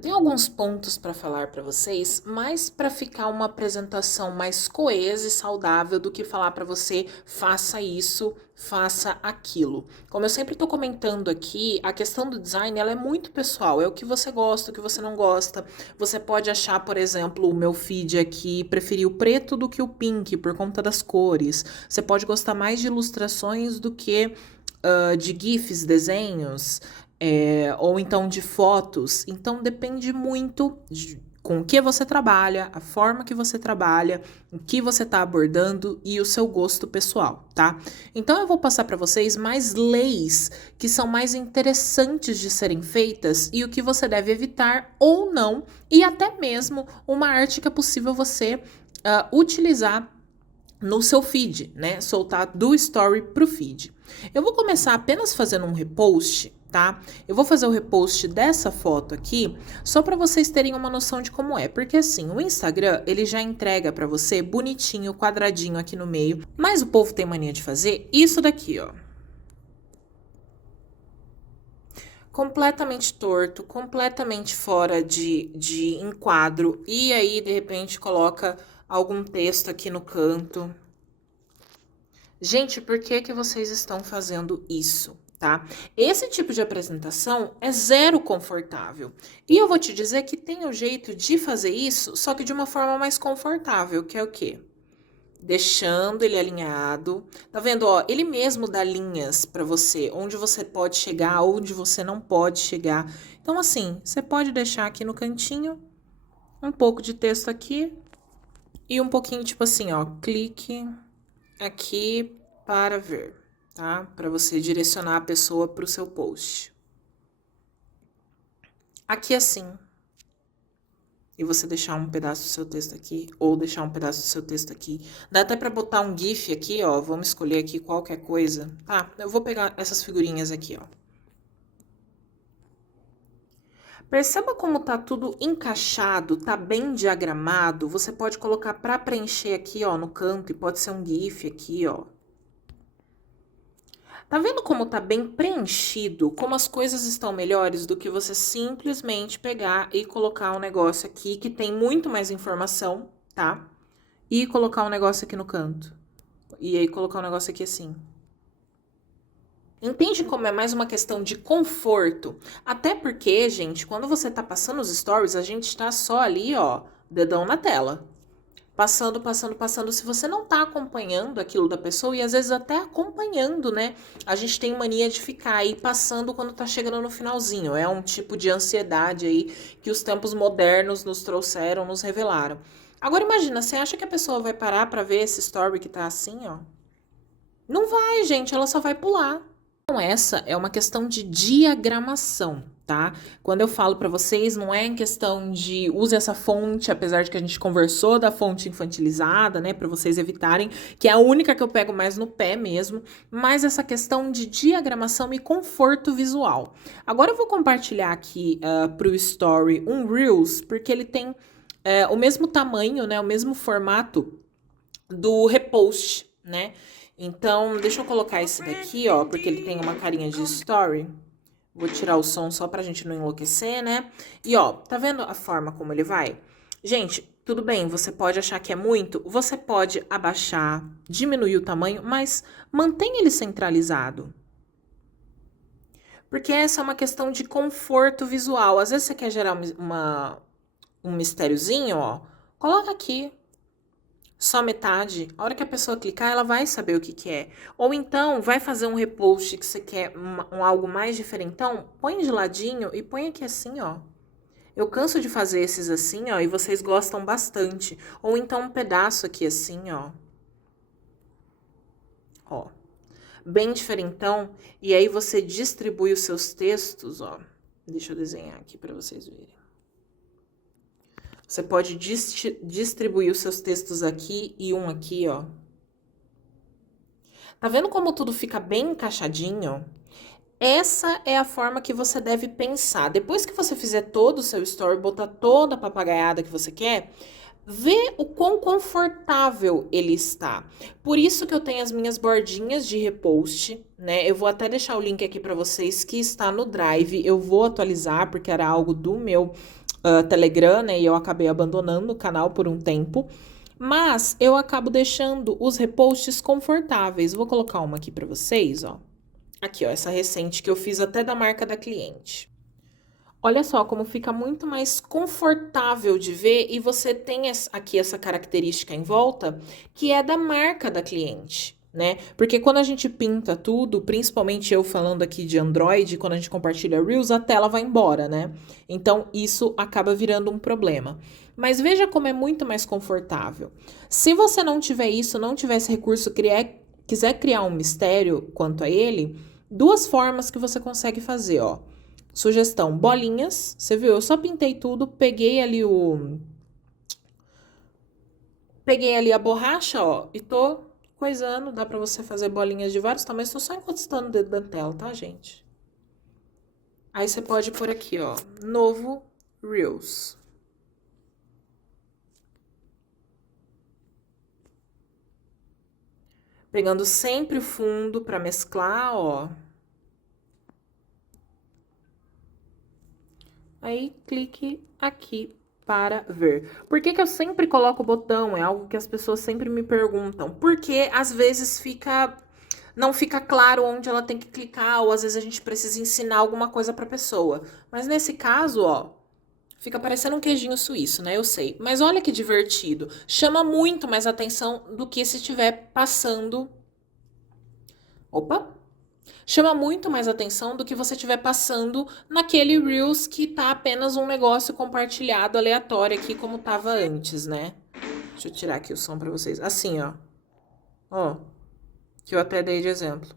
Eu tenho alguns pontos para falar para vocês, mas para ficar uma apresentação mais coesa e saudável do que falar para você faça isso, faça aquilo. Como eu sempre estou comentando aqui, a questão do design ela é muito pessoal, é o que você gosta, o que você não gosta. Você pode achar, por exemplo, o meu feed aqui preferir o preto do que o pink por conta das cores. Você pode gostar mais de ilustrações do que de GIFs, desenhos, ou então de fotos. Então depende muito com o que você trabalha, a forma que você trabalha, o que você está abordando e o seu gosto pessoal, tá? Então eu vou passar para vocês mais leis que são mais interessantes de serem feitas e o que você deve evitar ou não, e até mesmo uma arte que é possível você utilizar no seu feed, né? Soltar do story pro feed. Eu vou começar apenas fazendo um repost, tá? Eu vou fazer o repost dessa foto aqui, só para vocês terem uma noção de como é, porque assim, o Instagram, ele já entrega para você bonitinho, quadradinho aqui no meio, mas o povo tem mania de fazer isso daqui, ó. Completamente torto, completamente fora de enquadro, e aí, de repente, coloca algum texto aqui no canto. Gente, por que que vocês estão fazendo isso, tá? Esse tipo de apresentação é zero confortável. E eu vou te dizer que tem um jeito de fazer isso, só que de uma forma mais confortável, que é o quê? Deixando ele alinhado. Tá vendo, ó? Ele mesmo dá linhas pra você, onde você pode chegar, onde você não pode chegar. Então, assim, você pode deixar aqui no cantinho um pouco de texto aqui e um pouquinho, tipo assim, ó, clique aqui para ver, tá? Para você direcionar a pessoa para o seu post. Aqui assim. E você deixar um pedaço do seu texto aqui, ou deixar um pedaço do seu texto aqui. Dá até para botar um GIF aqui, ó. Vamos escolher aqui qualquer coisa. Tá, eu vou pegar essas figurinhas aqui, ó. Perceba como tá tudo encaixado, tá bem diagramado. Você pode colocar para preencher aqui, ó, no canto, e pode ser um GIF aqui, ó. Tá vendo como tá bem preenchido? Como as coisas estão melhores do que você simplesmente pegar e colocar um negócio aqui que tem muito mais informação, tá? E colocar um negócio aqui no canto. E aí colocar um negócio aqui assim. Entende como é mais uma questão de conforto? Até porque, gente, quando você tá passando os stories, a gente tá só ali, ó, dedão na tela. Passando, passando, passando. Se você não tá acompanhando aquilo da pessoa, e às vezes até acompanhando, né? A gente tem mania de ficar aí passando quando tá chegando no finalzinho. É um tipo de ansiedade aí que os tempos modernos nos trouxeram, nos revelaram. Agora imagina, você acha que a pessoa vai parar pra ver esse story que tá assim, ó? Não vai, gente, ela só vai pular. Então, essa é uma questão de diagramação, tá? Quando eu falo para vocês, não é em questão de use essa fonte, apesar de que a gente conversou da fonte infantilizada, né, para vocês evitarem, que é a única que eu pego mais no pé mesmo, mas essa questão de diagramação e conforto visual. Agora eu vou compartilhar aqui pro Story um Reels, porque ele tem o mesmo tamanho, né, o mesmo formato do repost, né? Então, deixa eu colocar esse daqui, ó, porque ele tem uma carinha de story. Vou tirar o som só pra gente não enlouquecer, né? E, ó, tá vendo a forma como ele vai? Gente, tudo bem, você pode achar que é muito, você pode abaixar, diminuir o tamanho, mas mantenha ele centralizado. Porque essa é uma questão de conforto visual. Às vezes você quer gerar um mistériozinho, ó, coloca aqui. Só metade, a hora que a pessoa clicar, ela vai saber o que que é. Ou então, vai fazer um repost que você quer algo mais diferentão, põe de ladinho e põe aqui assim, ó. Eu canso de fazer esses assim, ó, e vocês gostam bastante. Ou então um pedaço aqui assim, ó. Ó. Bem diferentão. E aí você distribui os seus textos, ó. Deixa eu desenhar aqui pra vocês verem. Você pode distribuir os seus textos aqui e um aqui, ó. Tá vendo como tudo fica bem encaixadinho? Essa é a forma que você deve pensar. Depois que você fizer todo o seu story, botar toda a papagaiada que você quer, vê o quão confortável ele está. Por isso que eu tenho as minhas bordinhas de repost, né? Eu vou até deixar o link aqui para vocês que está no Drive. Eu vou atualizar porque era algo do meu Telegram, né? E eu acabei abandonando o canal por um tempo. Mas eu acabo deixando os reposts confortáveis. Vou colocar uma aqui pra vocês, ó. Aqui, ó, essa recente que eu fiz até da marca da cliente. Olha só como fica muito mais confortável de ver e você tem aqui essa característica em volta que é da marca da cliente, né? Porque quando a gente pinta tudo, principalmente eu falando aqui de Android, quando a gente compartilha Reels, a tela vai embora, né? Então isso acaba virando um problema. Mas veja como é muito mais confortável. Se você não tiver isso, não tiver esse recurso, quiser criar um mistério quanto a ele, duas formas que você consegue fazer, ó. Sugestão, bolinhas. Você viu? Eu só pintei tudo, peguei ali a borracha, ó, e tô coisando. Dá pra você fazer bolinhas de vários tamanhos. Tô só encostando o dedo da tela, tá, gente? Aí você pode pôr aqui, ó, novo Reels. Pegando sempre o fundo pra mesclar, ó. Aí, clique aqui para ver. Por que que eu sempre coloco o botão? É algo que as pessoas sempre me perguntam. Porque às vezes não fica claro onde ela tem que clicar, ou às vezes a gente precisa ensinar alguma coisa para a pessoa. Mas nesse caso, ó, fica parecendo um queijinho suíço, né? Eu sei. Mas olha que divertido. Chama muito mais atenção do que se estiver passando. Opa! Chama muito mais atenção do que você estiver passando naquele Reels que tá apenas um negócio compartilhado aleatório aqui, como tava antes, né? Deixa eu tirar aqui o som pra vocês. Assim, ó. Ó. Que eu até dei de exemplo.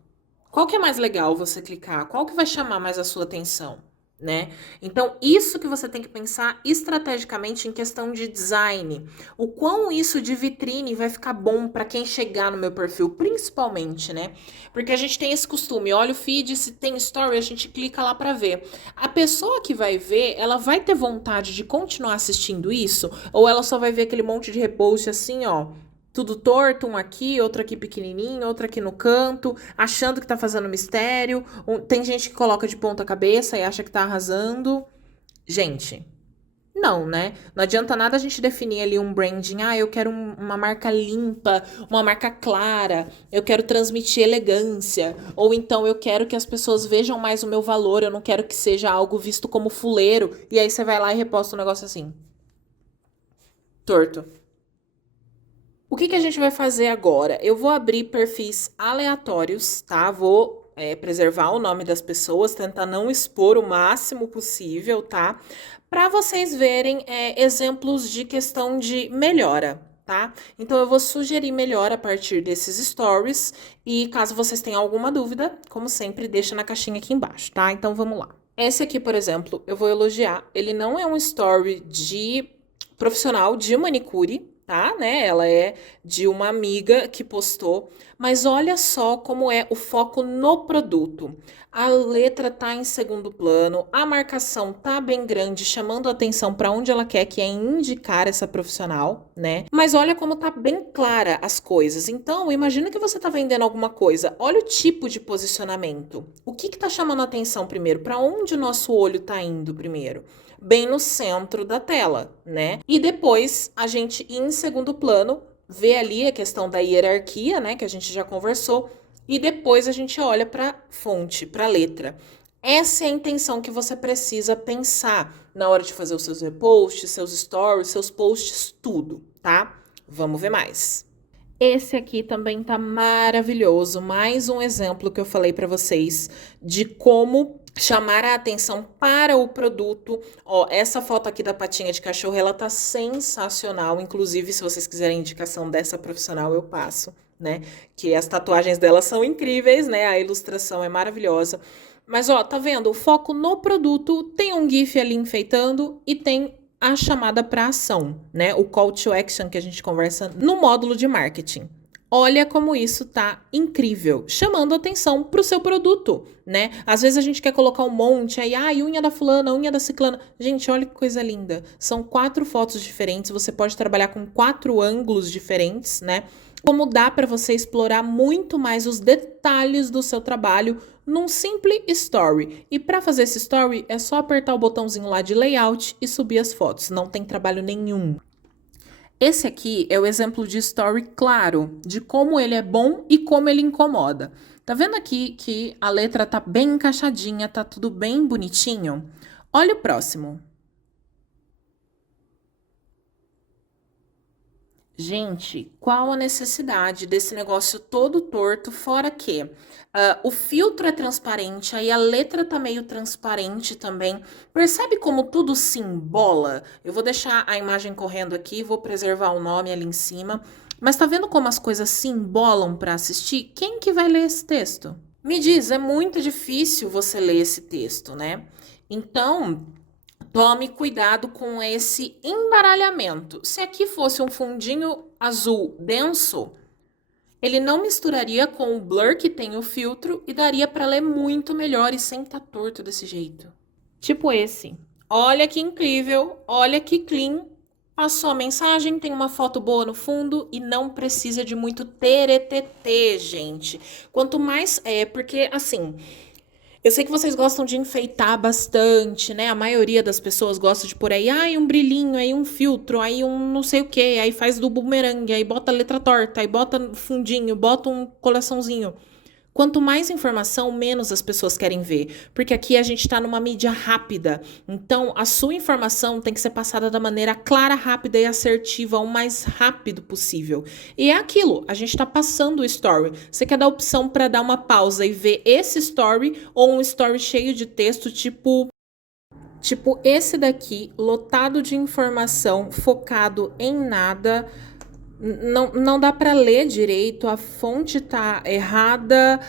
Qual que é mais legal você clicar? Qual que vai chamar mais a sua atenção? Né? Então, isso que você tem que pensar estrategicamente em questão de design. O quão isso de vitrine vai ficar bom para quem chegar no meu perfil, principalmente, né? Porque a gente tem esse costume, olha o feed, se tem story, a gente clica lá para ver. A pessoa que vai ver, ela vai ter vontade de continuar assistindo isso? Ou ela só vai ver aquele monte de repost assim, ó, tudo torto, um aqui, outro aqui pequenininho, outro aqui no canto, achando que tá fazendo mistério. Tem gente que coloca de ponta cabeça e acha que tá arrasando. Gente, não, né? Não adianta nada a gente definir ali um branding. Ah, eu quero uma marca limpa, uma marca clara, eu quero transmitir elegância. Ou então eu quero que as pessoas vejam mais o meu valor, eu não quero que seja algo visto como fuleiro. E aí você vai lá e reposta um negócio assim. Torto. O que que a gente vai fazer agora? Eu vou abrir perfis aleatórios, tá? Vou preservar o nome das pessoas, tentar não expor o máximo possível, tá? Para vocês verem exemplos de questão de melhora, tá? Então, eu vou sugerir melhora a partir desses stories e caso vocês tenham alguma dúvida, como sempre, deixa na caixinha aqui embaixo, tá? Então, vamos lá. Esse aqui, por exemplo, eu vou elogiar. Ele não é um story de profissional de manicure, tá, né? Ela é de uma amiga que postou, mas olha só como é o foco no produto. A letra tá em segundo plano, a marcação tá bem grande, chamando a atenção para onde ela quer, que é indicar essa profissional, né? Mas olha como tá bem clara as coisas. Então, imagina que você tá vendendo alguma coisa. Olha o tipo de posicionamento. O que que tá chamando a atenção primeiro? Para onde o nosso olho tá indo primeiro? Bem no centro da tela, né? E depois a gente, em segundo plano, vê ali a questão da hierarquia, né? Que a gente já conversou. E depois a gente olha para fonte, para letra. Essa é a intenção que você precisa pensar na hora de fazer os seus reposts, seus stories, seus posts, tudo, tá? Vamos ver mais. Esse aqui também tá maravilhoso. Mais um exemplo que eu falei para vocês de como chamar a atenção para o produto. Ó, essa foto aqui da patinha de cachorro, ela tá sensacional. Inclusive, se vocês quiserem indicação dessa profissional, eu passo, né? Que as tatuagens dela são incríveis, né? A ilustração é maravilhosa. Mas, ó, tá vendo? O foco no produto, tem um GIF ali enfeitando e tem a chamada para ação, né? O call to action que a gente conversa no módulo de marketing. Olha como isso tá incrível, chamando atenção pro seu produto, né? Às vezes a gente quer colocar um monte aí, unha da fulana, unha da ciclana. Gente, olha que coisa linda. São 4 fotos diferentes, você pode trabalhar com 4 ângulos diferentes, né? Como dá para você explorar muito mais os detalhes do seu trabalho num simples story. E para fazer esse story é só apertar o botãozinho lá de layout e subir as fotos, não tem trabalho nenhum. Esse aqui é o exemplo de story claro, de como ele é bom e como ele incomoda. Tá vendo aqui que a letra tá bem encaixadinha, tá tudo bem bonitinho? Olha o próximo. Gente, qual a necessidade desse negócio todo torto, fora que o filtro é transparente, aí a letra tá meio transparente também. Percebe como tudo se embola? Eu vou deixar a imagem correndo aqui, vou preservar o nome ali em cima. Mas tá vendo como as coisas se embolam para assistir? Quem que vai ler esse texto? Me diz, é muito difícil você ler esse texto, né? Então, tome cuidado com esse embaralhamento. Se aqui fosse um fundinho azul denso, ele não misturaria com o blur que tem o filtro e daria para ler muito melhor e sem estar torto desse jeito. Tipo esse. Olha que incrível, olha que clean. Passou a mensagem, tem uma foto boa no fundo e não precisa de muito teretetê, gente. Quanto mais porque assim, eu sei que vocês gostam de enfeitar bastante, né? A maioria das pessoas gosta de pôr aí, ai, um brilhinho, aí um filtro, aí um não sei o que, aí faz do bumerangue, aí bota letra torta, aí bota fundinho, bota um coraçãozinho. Quanto mais informação, menos as pessoas querem ver, porque aqui a gente está numa mídia rápida. Então, a sua informação tem que ser passada da maneira clara, rápida e assertiva, o mais rápido possível. E é aquilo, a gente está passando o story. Você quer dar opção para dar uma pausa e ver esse story ou um story cheio de texto, tipo esse daqui, lotado de informação, focado em nada. Não dá para ler direito, a fonte tá errada,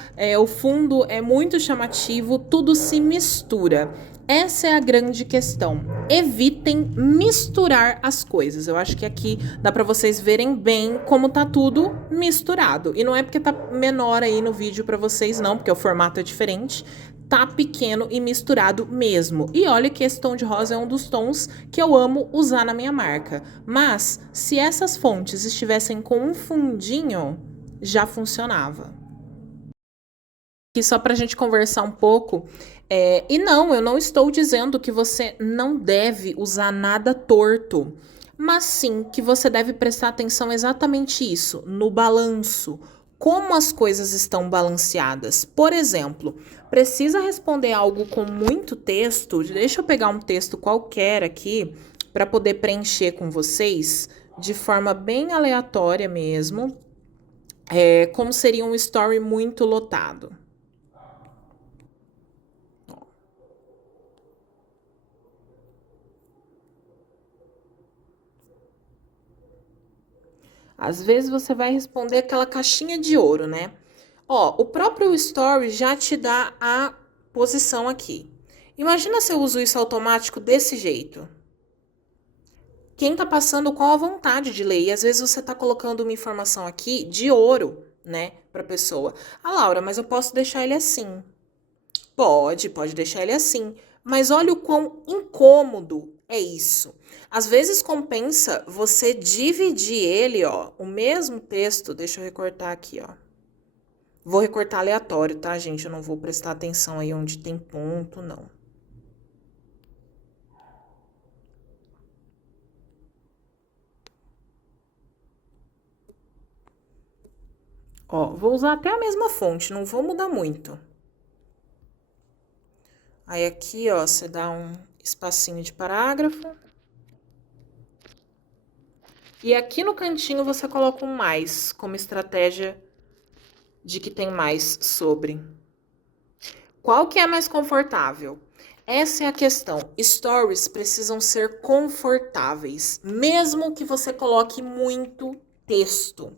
o fundo é muito chamativo, tudo se mistura. Essa é a grande questão. Evitem misturar as coisas. Eu acho que aqui dá para vocês verem bem como tá tudo misturado. E não é porque tá menor aí no vídeo para vocês não, porque o formato é diferente. Tá pequeno e misturado mesmo. E olha que esse tom de rosa é um dos tons que eu amo usar na minha marca. Mas, se essas fontes estivessem com um fundinho, já funcionava. Aqui só pra gente conversar um pouco. E não, eu não estou dizendo que você não deve usar nada torto. Mas sim que você deve prestar atenção exatamente isso, no balanço. Como as coisas estão balanceadas. Por exemplo, precisa responder algo com muito texto? Deixa eu pegar um texto qualquer aqui para poder preencher com vocês de forma bem aleatória mesmo. Como seria um story muito lotado. Às vezes você vai responder aquela caixinha de ouro, né? Ó, o próprio Story já te dá a posição aqui. Imagina se eu uso isso automático desse jeito. Quem tá passando com a vontade de ler. E às vezes você tá colocando uma informação aqui de ouro, né, pra pessoa. Ah, Laura, mas eu posso deixar ele assim. Pode deixar ele assim. Mas olha o quão incômodo é isso. Às vezes compensa você dividir ele, ó, o mesmo texto. Deixa eu recortar aqui, ó. Vou recortar aleatório, tá, gente? Eu não vou prestar atenção aí onde tem ponto, não. Ó, vou usar até a mesma fonte, não vou mudar muito. Aí aqui, ó, você dá um espacinho de parágrafo. E aqui no cantinho você coloca um mais, como estratégia de que tem mais sobre. Qual que é mais confortável? Essa é a questão. Stories precisam ser confortáveis, mesmo que você coloque muito texto.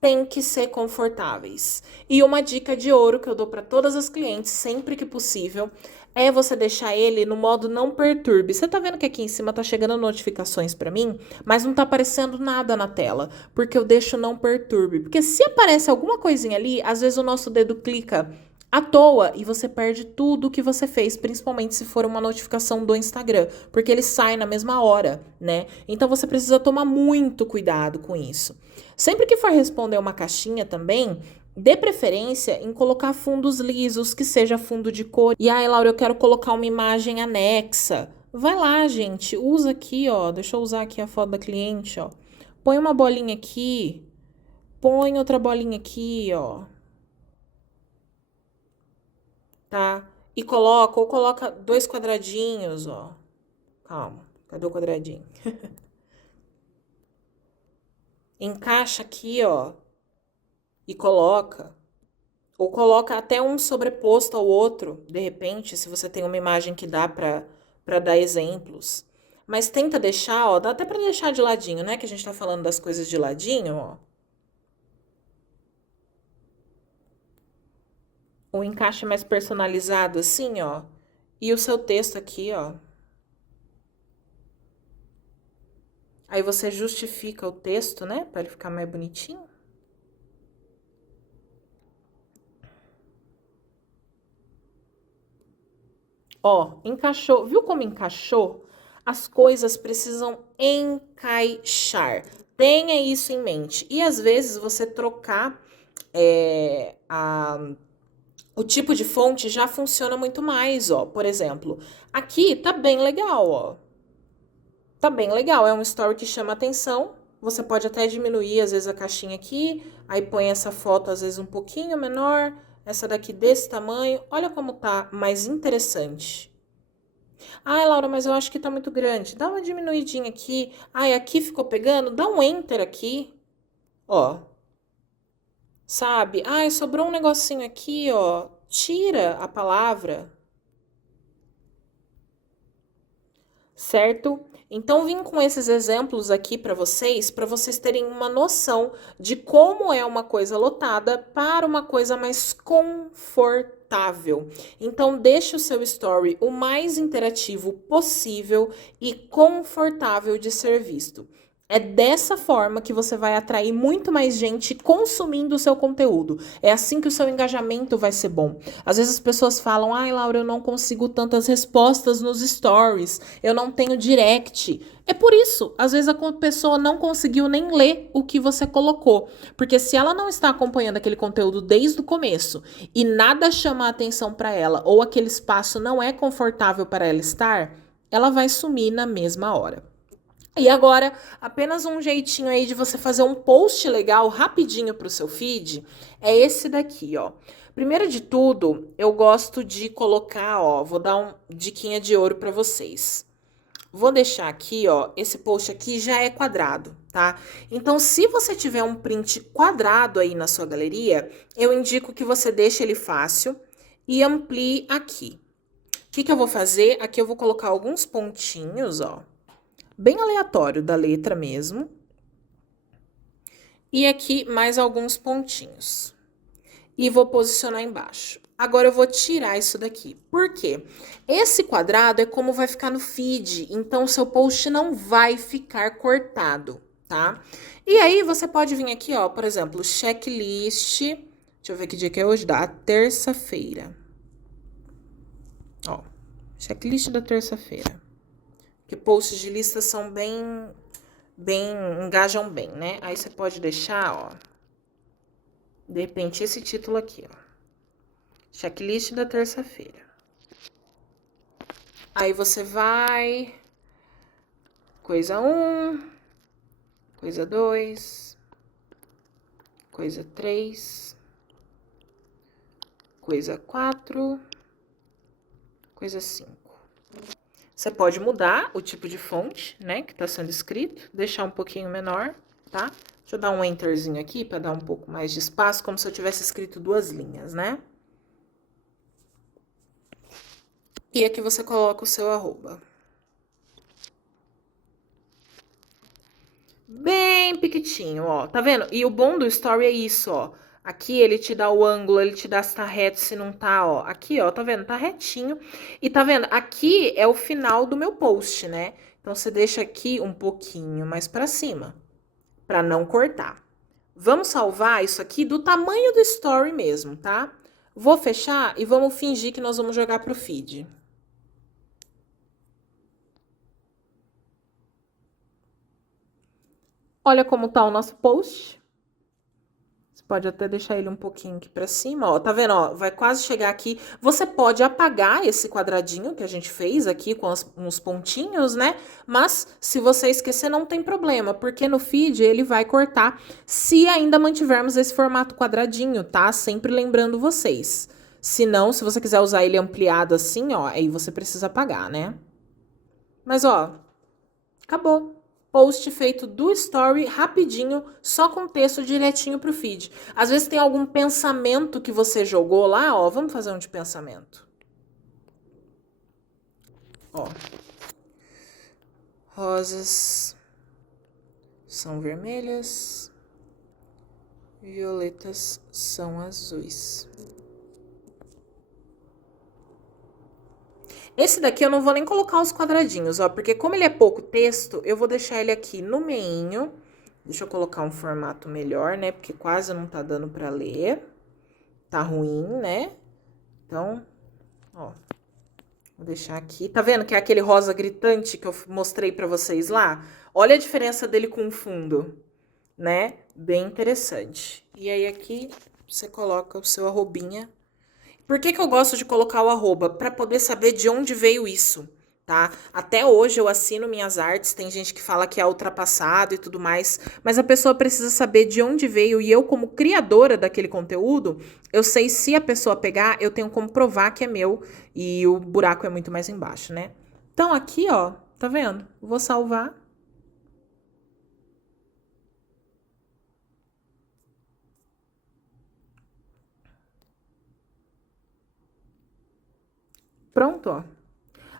Tem que ser confortáveis. E uma dica de ouro que eu dou para todas as clientes, sempre que possível, é você deixar ele no modo não perturbe. Você tá vendo que aqui em cima tá chegando notificações para mim, mas não tá aparecendo nada na tela, porque eu deixo não perturbe. Porque se aparece alguma coisinha ali, às vezes o nosso dedo clica à toa e você perde tudo o que você fez, principalmente se for uma notificação do Instagram, porque ele sai na mesma hora, né? Então você precisa tomar muito cuidado com isso. Sempre que for responder uma caixinha também, Dê preferência em colocar fundos lisos, que seja fundo de cor. E aí, Laura, eu quero colocar uma imagem anexa. Vai lá, gente, usa aqui, ó. Deixa eu usar aqui a foto da cliente, ó. Põe uma bolinha aqui, põe outra bolinha aqui, ó. Tá? E coloca dois quadradinhos, ó. Calma, cadê o quadradinho? Encaixa aqui, ó, e coloca. Ou coloca até um sobreposto ao outro, de repente, se você tem uma imagem que dá pra dar exemplos. Mas tenta deixar, ó, dá até pra deixar de ladinho, né? Que a gente tá falando das coisas de ladinho, ó. O encaixe mais personalizado assim, ó. E o seu texto aqui, ó. Aí você justifica o texto, né? Pra ele ficar mais bonitinho. Ó, encaixou. Viu como encaixou? As coisas precisam encaixar. Tenha isso em mente. E às vezes você trocar o tipo de fonte já funciona muito mais, ó. Por exemplo, aqui tá bem legal, ó. Tá bem legal, é um story que chama atenção. Você pode até diminuir, às vezes, a caixinha aqui. Aí põe essa foto, às vezes, um pouquinho menor. Essa daqui desse tamanho. Olha como tá mais interessante. Ai, Laura, mas eu acho que tá muito grande. Dá uma diminuidinha aqui. Ai, aqui ficou pegando. Dá um enter aqui. Ó. Sabe? Ai, sobrou um negocinho aqui, ó. Tira a palavra. Certo? Então, vim com esses exemplos aqui para vocês terem uma noção de como é uma coisa lotada para uma coisa mais confortável. Então, deixe o seu story o mais interativo possível e confortável de ser visto. É dessa forma que você vai atrair muito mais gente consumindo o seu conteúdo. É assim que o seu engajamento vai ser bom. Às vezes as pessoas falam: ai, Laura, eu não consigo tantas respostas nos stories, eu não tenho direct. É por isso. Às vezes a pessoa não conseguiu nem ler o que você colocou. Porque se ela não está acompanhando aquele conteúdo desde o começo e nada chama a atenção para ela, ou aquele espaço não é confortável para ela estar, ela vai sumir na mesma hora. E agora, apenas um jeitinho aí de você fazer um post legal rapidinho para o seu feed é esse daqui, ó. Primeiro de tudo, eu gosto de colocar, ó, vou dar um diquinha de ouro para vocês. Vou deixar aqui, ó, esse post aqui já é quadrado, tá? Então, se você tiver um print quadrado aí na sua galeria, eu indico que você deixe ele fácil e amplie aqui. O que que eu vou fazer? Aqui eu vou colocar alguns pontinhos, ó, bem aleatório da letra mesmo. E aqui mais alguns pontinhos. E vou posicionar embaixo. Agora eu vou tirar isso daqui. Por quê? Esse quadrado é como vai ficar no feed, então o seu post não vai ficar cortado, tá? E aí você pode vir aqui, ó, por exemplo, checklist. Deixa eu ver que dia que é hoje, da terça-feira. Ó, checklist da terça-feira. Que posts de lista são engajam bem, né? Aí você pode deixar, ó, de repente esse título aqui, ó. Checklist da terça-feira. Aí você vai, coisa 1, coisa 2, coisa 3, coisa 4, coisa 5. Você pode mudar o tipo de fonte, né, que tá sendo escrito, deixar um pouquinho menor, tá? Deixa eu dar um enterzinho aqui para dar um pouco mais de espaço, como se eu tivesse escrito duas linhas, né? E aqui você coloca o seu arroba. Bem pequitinho, ó. Tá vendo? E o bom do story é isso, ó. Aqui ele te dá o ângulo, ele te dá se tá reto, se não tá, ó. Aqui, ó, tá vendo? Tá retinho. E tá vendo? Aqui é o final do meu post, né? Então, você deixa aqui um pouquinho mais pra cima, pra não cortar. Vamos salvar isso aqui do tamanho do story mesmo, tá? Vou fechar e vamos fingir que nós vamos jogar pro feed. Olha como tá o nosso post. Pode até deixar ele um pouquinho aqui pra cima, ó. Tá vendo, ó? Vai quase chegar aqui. Você pode apagar esse quadradinho que a gente fez aqui com uns pontinhos, né? Mas, se você esquecer, não tem problema, porque no feed ele vai cortar se ainda mantivermos esse formato quadradinho, tá? Sempre lembrando vocês. Se não, se você quiser usar ele ampliado assim, ó, aí você precisa apagar, né? Mas, ó, acabou. Post feito do story rapidinho, só com texto direitinho pro feed. Às vezes tem algum pensamento que você jogou lá, ó, vamos fazer um de pensamento. Ó. Rosas são vermelhas, violetas são azuis. Esse daqui eu não vou nem colocar os quadradinhos, ó, porque como ele é pouco texto, eu vou deixar ele aqui no meinho. Deixa eu colocar um formato melhor, né, porque quase não tá dando pra ler. Tá ruim, né? Então, ó, vou deixar aqui. Tá vendo que é aquele rosa gritante que eu mostrei pra vocês lá? Olha a diferença dele com o fundo, né? Bem interessante. E aí aqui você coloca o seu arrobinha. Por que que eu gosto de colocar o arroba? Para poder saber de onde veio isso, tá? Até hoje eu assino minhas artes, tem gente que fala que é ultrapassado e tudo mais, mas a pessoa precisa saber de onde veio e eu, como criadora daquele conteúdo, eu sei se a pessoa pegar, eu tenho como provar que é meu e o buraco é muito mais embaixo, né? Então aqui, ó, tá vendo? Vou salvar. Pronto, ó.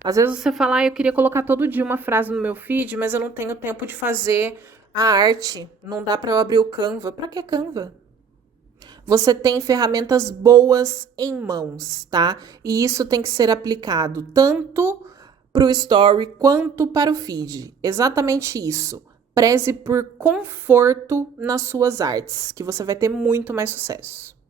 Às vezes você fala, ah, eu queria colocar todo dia uma frase no meu feed, mas eu não tenho tempo de fazer a arte. Não dá para eu abrir o Canva. Para que Canva? Você tem ferramentas boas em mãos, tá? E isso tem que ser aplicado tanto para o story quanto para o feed. Exatamente isso. Preze por conforto nas suas artes, que você vai ter muito mais sucesso.